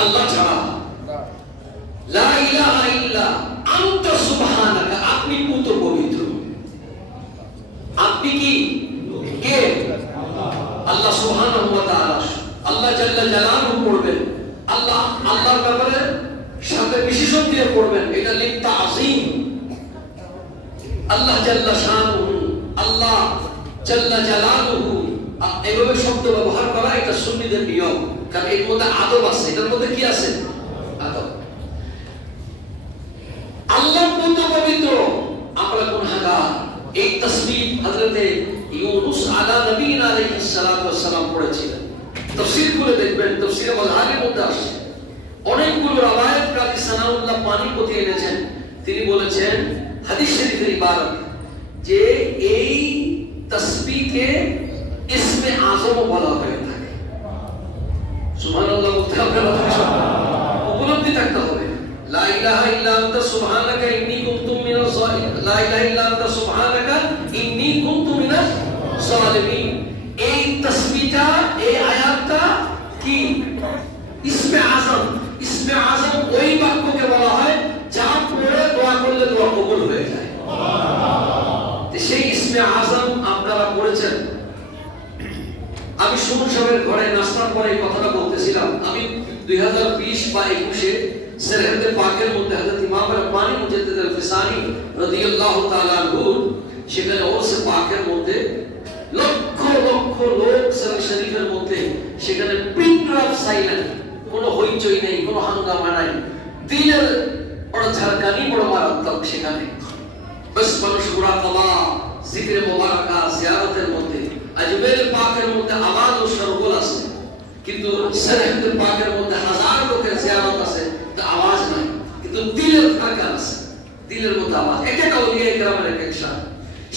আল্লাহ ছাড়া। লা ইলাহা ইল্লা আনতা সুবহানাকা, আপনি পুত পবিত্র। আপনি কি কে? আল্লাহ সুবহানাহু ওয়া তাআলা। আল্লাহ জাল্লা জালালুহু পড়বেন, আল্লাহ আল্লাহর ব্যাপারে সাথে বিশেষণ দিয়ে পড়বেন, এটা লিখতা আজিম। আল্লাহ জাল্লা শানুহু, আল্লাহ জাল্লা জালালুহু, এভাবে শব্দ ব্যবহার করা এটা সুন্নিদের নিয়ম, কারণ এর মধ্যে আদব আছে। এটার মধ্যে কি আছে? আদব। আল্লাহ পুত পবিত্র, আমরা গুনাহগার। এই তাসবিহ হযরতে ইউনূস আলা নবীনা আলাইহিস সালাতু ওয়াস সালাম পড়েছিলেন। তাফসীর করে দেখবেন, তাফসীরে মাযহারের মধ্যে আসছে অনেকগুলো রওয়ায়াত কাজী সানাউল্লাহ পানিপতি এনেছেন। তিনি বলেছেন হাদিস শরীফের ইবারত যে এই তাসবিহকে ইসমে আযম বলা হয়ে থাকে। সুবহানাল্লাহ, উপলব্ধি থাকতে হবে। লা ইলাহা ইল্লা আনতা সুবহানাকা ইন্নী কুনতু মিনাজ জালিমিন, লা ইলাহা ইল্লা আনতা সুবহানাকা ইন্নী কুনতু মিনাজ জালিমিন। এই তাসবিহটা, এই আয়াতটা কি? ইসমে আযম। ইসমে আযম ওই বাক্যকে বলা হয় যা পড়ে দোয়া করলে দোয়া কবুল হয়ে যায়। সেই ইসমে আযম আপনারা পড়েছেন। আমি সুমন সাহেবের ঘরে নাস্তার পরে এই কথাটা বলতেছিলাম। আমি 2020 বা 21-এ সরহদে পাকের মধ্যে হযরত ইমাম রব্বানী মুজাদ্দিদ আল-ফিসানি রাদিয়াল্লাহু তাআলা আনহু, সেখানে ওরসে পাকের মধ্যে লক্ষ লক্ষ লোক সরহ শরীফের মধ্যে, সেখানে পিন ড্রপ সাইলেন্ট, কোনো হইচই নেই, কোনো হাঙ্গামা নাই, দিলের বড় ঝাড়কানি, বড় মারাত্মক সেখানে। বাস মানুষ মুরাকাবা, জিকিরে মুবারাকা, জিয়ারতের মধ্যে, আজমের পাকের মধ্যে আওয়াজ ও শরবল আছে, কিন্তু সরহদে পাকের মধ্যে হাজার লোকের জিয়ারত আছে, তো আওয়াজ নাই, কিন্তু দিলের ধড়কন আছে, দিলের মধ্যে আওয়াজ। এটা আউলিয়া ইকরামের এক শান।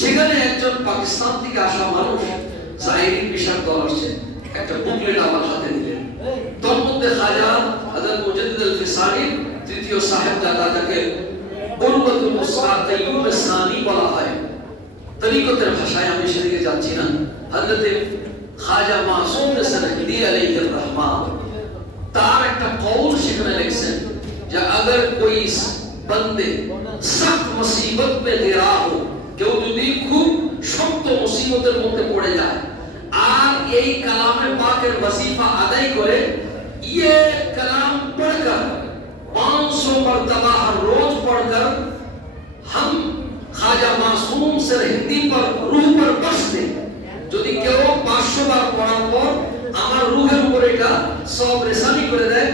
সেখানে একজন পাকিস্তান থেকে আসা মানুষ, জাহিরি পেশার দল আসছে, একটা বুকলেট আমার হাতে দিলেন। তোর মধ্যে খাজা হযরত মুজাদ্দিদ আল-ফিসানি তৃতীয় সাহেবজাদা, যাকে উরওয়াতুল মুসরা তাইয়ুব সানি বলা হয়, তরিকতের ভাষায় আমি সেদিকে যাচ্ছি না। হযরত খাজা মাসুম সরহদি আলাইহির রহমান তার একটা কওল সেখানে লিখছেন যে अगर कोई बंदे सख्त मुसीबत में गिरा हो, কেউ যদি খুব শক্ত মুসিবতের মধ্যে পড়ে যায় আর এই কালামে পাকের ওয়াজিফা আদায় করে, ये कलाम पढ़कर 500 मरतबा हर रोज पढ़कर हम खाजा मासूम सरहदी पर रूह पर बख्श दे। যদি কেউ 500 বার পড়ার পর আমার রূহের উপর এটা সব রেসানি করে দেয়,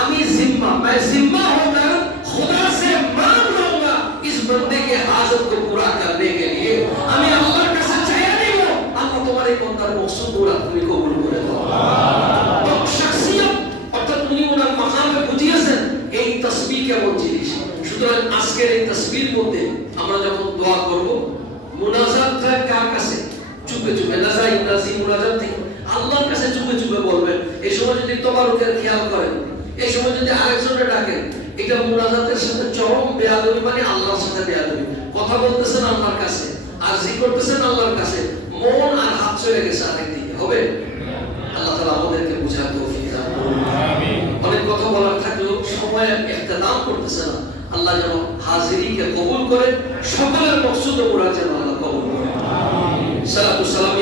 আমি जिम्मा, मैं जिम्मा होकर खुदा से मांग लूंगा इस बंदे के हाजत को पूरा करने के लिए। আমি আল্লাহর কাছে চাইয়া নিব, আল্লাহ তোমার এই বান্দার মকসদ পুরা তুমি কবুল করে দাও। শখসিয়ত অর্থাৎ উনি ওনার মাকামে বুঝিয়েছেন এই তাসবিহ কেমন জিনিস। সুতরাং আজকের এই তাসবিহর মধ্যে আমরা যখন দোয়া করব, মুনাজাতটা কার কাছে? চুপে চুপে, নাজাই নাজি মুনাজাত থেকে আল্লাহর কাছে চুপে চুপে বলবেন। এই সময় যদি তবারুকের খেয়াল করেন, এই সময় যদি আরেকজনকে ডাকেন, এটা মুনাজাতের সাথে চরম বেয়াদবি, মানে আল্লাহর সাথে বেয়াদবি। কথা বলতেছেন আল্লাহর কাছে, আরজি করতেছেন আল্লাহর কাছে, মন আর হাত চলে গেছে আরেক দিকে। হবে? আল্লাহ তাআলা আমাদেরকে বুঝার তৌফিক দান করুন। আমিন। অনেক কথা বলার থাকলেও সময় ইখতিদাম করতেছে না। আল্লাহ যেন হাজিরিকে কবুল করে, সকলের মকসুদ পুরা যেন আল্লাহ কবুল করে। আমিন। সালাতু সালাম